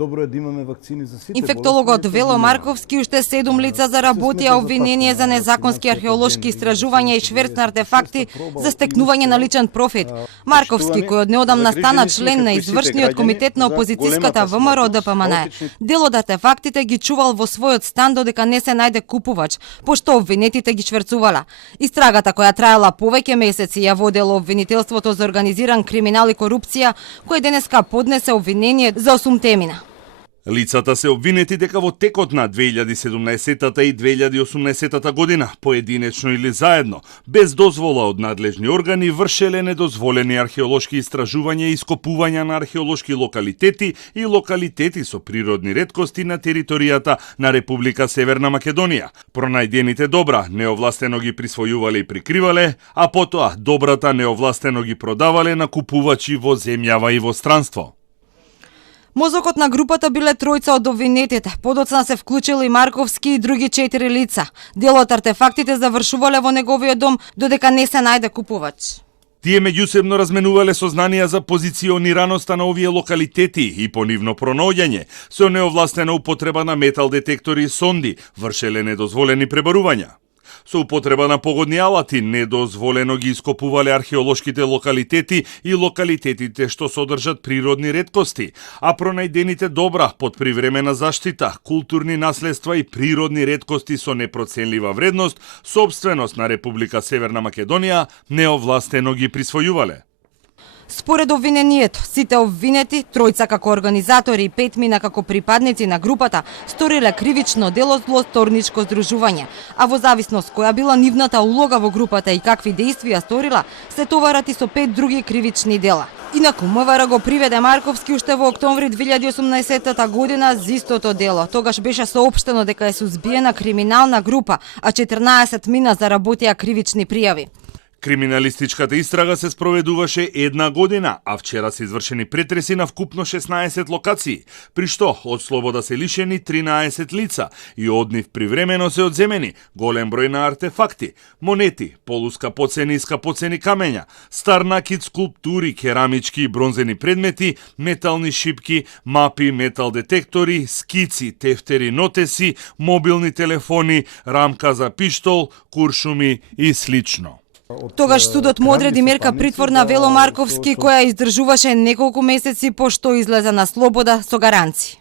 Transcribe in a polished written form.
Добро е да имаме вакцини за сите. Инфектологот Вело Марковски уште 7 лица заработија обвинение за незаконски археолошки истражувања и шверц на артефакти за стекнување на личен профит. Марковски, кој од неодамна стана член на извршниот комитет на опозицијската ВМРО ДПМН, дел од артефактите ги чувал во својот стан додека не се најде купувач, пошто обвинетите ги шверцувала. Истрагата која траела повеќе месеци ја водело обвинителството за организиран криминал и корупција, кој денеска поднесе обвинение за 8 темина. Лицата се обвинети дека во текот на 2017 и 2018 година, поединечно или заедно, без дозвола од надлежни органи, вршеле недозволени археолошки истражувања и ископувања на археолошки локалитети и локалитети со природни реткости на територијата на Република Северна Македонија. Пронајдените добра неовластено ги присвојувале и прикривале, а потоа добрата неовластено ги продавале на купувачи во земјава и во странство. Мозокот на групата биле тројца од обвинетите. Подоцна се вклучил и Марковски и други 4 лица. Дел од артефактите завршувале во неговиот дом додека не се најде купувач. Тие меѓусебно разменувале сознанија за позиционираноста на овие локалитети и по нивно пронаоѓање, со неовластена употреба на метал детектори и сонди, вршеле недозволени пребарувања. Со употреба на погодни алати недозволено ги ископувале археолошките локалитети и локалитетите што содржат природни реткости, а пронајдените добра под привремена заштита, културни наследства и природни реткости со непроценлива вредност, сопственост на Република Северна Македонија, неовластено ги присвојувале. Според обвинението, сите обвинети, тројца како организатори и 5 мина како припадници на групата, сториле кривично дело злосторничко здружување, а во зависност која била нивната улога во групата и какви действија сторила, се товарат и со 5 други кривични дела. Инаку МВР го приведе Марковски уште во октомври 2018 година за истото дело. Тогаш беше соопштено дека е сузбиена криминална група, а 14 мина заработија кривични пријави. Криминалистичката истрага се спроведуваше 1 година, а вчера се извршени претреси на вкупно 16 локации, при што од слобода се лишени 13 лица и од нив привремено се одземени голем број на артефакти, монети, полускапоцени и скапоцени камења, стар накид скулптури, керамички и бронзени предмети, метални шипки, мапи, метал детектори, скици, тефтери, нотеси, мобилни телефони, рамка за пиштол, куршуми и слично. Тогаш судот му одреди мерка притвор на Вело Марковски, која издржуваше неколку месеци пошто излезе на слобода со гаранци.